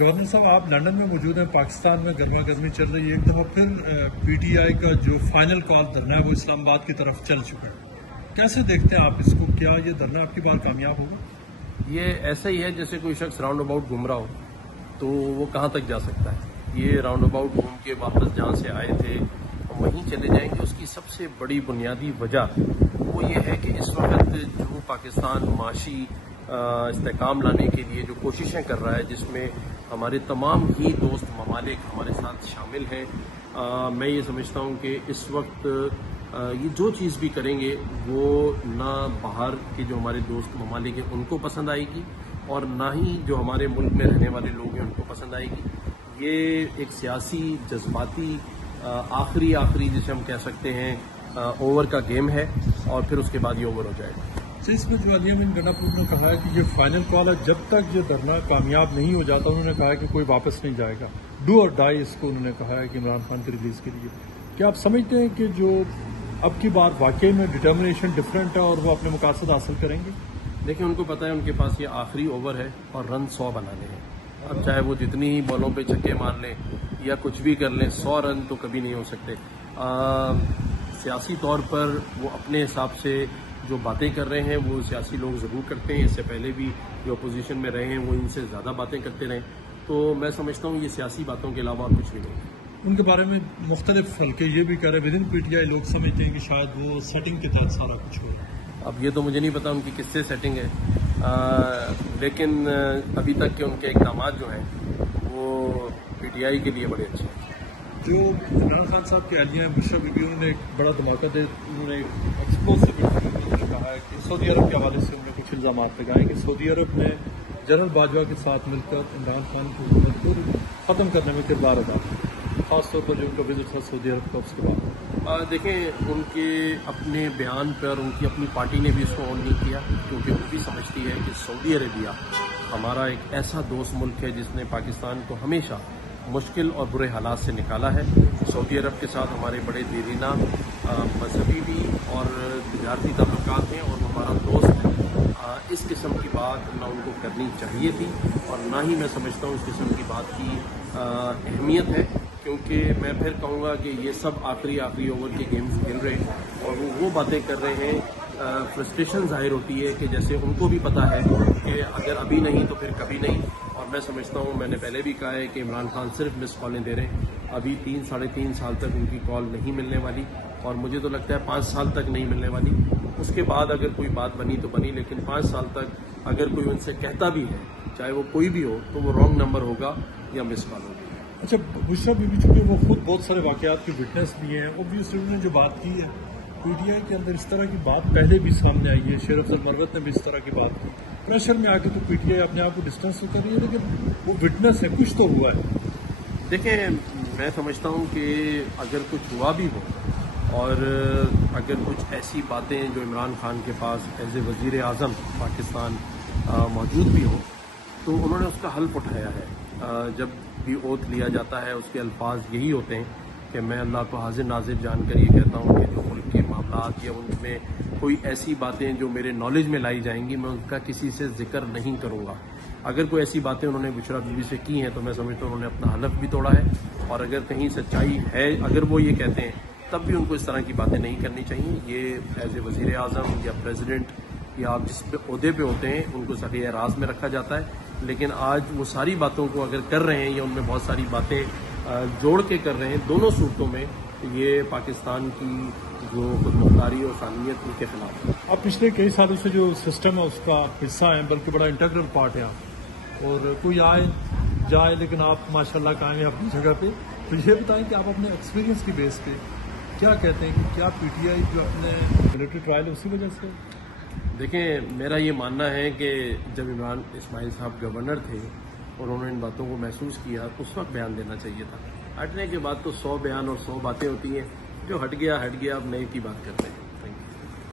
Governor साहब, आप London में मौजूद हैं। पाकिस्तान में गर्मा गर्मी चल रही है। एक दफ़ा फिर पीटीआई का जो फाइनल कॉल धरना है वो इस्लामाबाद की तरफ चल चुका है। कैसे देखते हैं आप इसको? क्या ये धरना आपकी बार कामयाब होगा? ये ऐसा ही है जैसे कोई शख्स राउंड अबाउट घूम रहा हो, तो वो कहाँ तक जा सकता है। ये राउंड अबाउट घूम के वापस जहाँ से आए थे वहीं चले जाएंगे। उसकी सबसे बड़ी बुनियादी वजह वो ये है कि इस वक्त जो पाकिस्तान माशी इस्तेकाम लाने के लिए जो कोशिशें कर रहा है, जिसमें हमारे तमाम ही दोस्त ममालिक हमारे साथ शामिल हैं, मैं ये समझता हूँ कि इस वक्त ये जो चीज़ भी करेंगे वो ना बाहर के जो हमारे दोस्त ममालिक हैं उनको पसंद आएगी और ना ही जो हमारे मुल्क में रहने वाले लोग हैं उनको पसंद आएगी। ये एक सियासी जज्बाती आखिरी जिसे हम कह सकते हैं ओवर का गेम है और फिर उसके बाद ये ओवर हो जाएगा। तो इसमें जो अली अमीन गनापुर ने कहा है कि ये फाइनल कॉल है, जब तक ये धरना कामयाब नहीं हो जाता उन्होंने कहा है कि कोई वापस नहीं जाएगा। डू और डाई इसको उन्होंने कहा है कि इमरान खान की रिलीज के लिए। क्या आप समझते हैं कि जो अब की बार वाकई में डिटर्मिनेशन डिफरेंट है और वो अपने मकासद हासिल करेंगे? देखिए, उनको पता है उनके पास ये आखिरी ओवर है और रन 100 बनाने हैं। अब चाहे वो जितनी ही बॉलों पे छक्के मार लें या कुछ भी कर लें, 100 रन तो कभी नहीं हो सकते। सियासी तौर पर वो अपने हिसाब से जो बातें कर रहे हैं वो सियासी लोग ज़रूर करते हैं। इससे पहले भी जो अपोजिशन में रहे हैं वो इनसे ज़्यादा बातें करते रहे। तो मैं समझता हूँ ये सियासी बातों के अलावा कुछ भी नहीं। उनके बारे में मुख्तलिफ हल्के ये भी कह रहे हैं, विदिन पीटीआई लोग समझते हैं कि शायद वो सेटिंग के तहत सारा कुछ हो रहा है। अब ये तो मुझे नहीं पता उनकी किससे सेटिंग है, लेकिन अभी तक के उनके इक़दाम जो हैं वो पीटीआई के लिए बड़े अच्छे हैं। जो इमरान खान साहब की अहलिया बुशरा बीबी, उन्होंने एक बड़ा धमाका दे, उन्होंने एक्सप्लोसिव उन्होंने कहा है कि सऊदी अरब के हवाले से उन्होंने कुछ इल्जाम लगाए कि सऊदी अरब ने जनरल बाजवा के साथ मिलकर इमरान खान की हुकूमत को ख़त्म करने में किरदार अदा किया, खासतौर पर जो उनका विजिट था सऊदी अरब का उसके बाद। देखें, उनके अपने बयान पर उनकी अपनी पार्टी ने भी इसको ऑन नहीं किया, क्योंकि वो भी समझती है कि सऊदी अरेबिया हमारा एक ऐसा दोस्त मुल्क है जिसने पाकिस्तान को हमेशा मुश्किल और बुरे हालात से निकाला है। सऊदी अरब के साथ हमारे बड़े देरीना मजहबी भी और तजारती ताल्लुकात हैं और हमारा दोस्त है। इस किस्म की बात ना उनको करनी चाहिए थी और ना ही मैं समझता हूँ इस किस्म की बात की अहमियत है, क्योंकि मैं फिर कहूँगा कि ये सब आखिरी ओवर के गेम्स खेल रहे हैं और वो बातें कर रहे हैं। फ्रस्ट्रेशन जाहिर होती है कि जैसे उनको भी पता है कि अगर अभी नहीं तो फिर कभी नहीं। और मैं समझता हूँ, मैंने पहले भी कहा है कि इमरान खान सिर्फ मिस कॉलें दे रहे हैं। अभी 3-3.5 साल तक उनकी कॉल नहीं मिलने वाली और मुझे तो लगता है 5 साल तक नहीं मिलने वाली। उसके बाद अगर कोई बात बनी तो बनी, लेकिन 5 साल तक अगर कोई उनसे कहता भी है, चाहे वो कोई भी हो, तो वो रॉन्ग नंबर होगा या मिस कॉल होगी। अच्छा, बुशरा बीबी चूंकि वो खुद बहुत सारे वाकयात की विटनेस भी हैं, ऑब्वियसली उन्होंने जो बात की है पीटीआई के अंदर, इस तरह की बात पहले भी सामने आई है। शेर अफजल मरवत ने भी इस तरह की बात की। प्रेशर में आके तो पीटीआई अपने आप को डिस्टेंस कर रही है, लेकिन वो विटनेस है, कुछ तो हुआ है। देखें, मैं समझता हूँ कि अगर कुछ हुआ भी हो और अगर कुछ ऐसी बातें जो इमरान खान के पास एज ए वज़ीर आज़म पाकिस्तान मौजूद भी हो, तो उन्होंने उसका हल्फ उठाया है। जब भी ओथ लिया जाता है उसके अल्फाज यही होते हैं कि मैं अल्लाह को हाजिर नाजिर जानकर ये कहता हूँ कि जो मुल्क के मामलात या उनमें कोई ऐसी बातें जो मेरे नॉलेज में लाई जाएंगी मैं उनका किसी से जिक्र नहीं करूँगा। अगर कोई ऐसी बातें उन्होंने बुशरा बीबी से की हैं तो मैं समझता हूँ उन्होंने अपना हलफ भी तोड़ा है और अगर कहीं सच्चाई है, अगर वो ये कहते हैं, तब भी उनको इस तरह की बातें नहीं करनी चाहिए। ये एज ए वज़ीर आज़म या प्रेसिडेंट या आप जिस ओहदे पे होते हैं उनको सभी राज में रखा जाता है, लेकिन आज वो सारी बातों को अगर कर रहे हैं या उनमें बहुत सारी बातें जोड़ के कर रहे हैं, दोनों सूरतों में ये पाकिस्तान की जो खुदमुख्तारी और सानियत उनके खिलाफ है। अब पिछले कई सालों से जो सिस्टम है उसका हिस्सा है, बल्कि बड़ा इंटीग्रल पार्ट है आप, और कोई आए जाए लेकिन आप माशाल्लाह कायम हैं अपनी जगह पे। तो ये बताएं कि आप अपने एक्सपीरियंस की बेस पे क्या कहते हैं कि क्या पीटीआई जो अपने मिलिट्री ट्रायल है उसी वजह से? देखें, मेरा ये मानना है कि जब इमरान इस्माइल साहब गवर्नर थे और उन्होंने इन बातों को महसूस किया, उस वक्त बयान देना चाहिए था। हटने के बाद तो 100 बयान और 100 बातें होती हैं। जो हट गया, अब नए की बात करते हैं।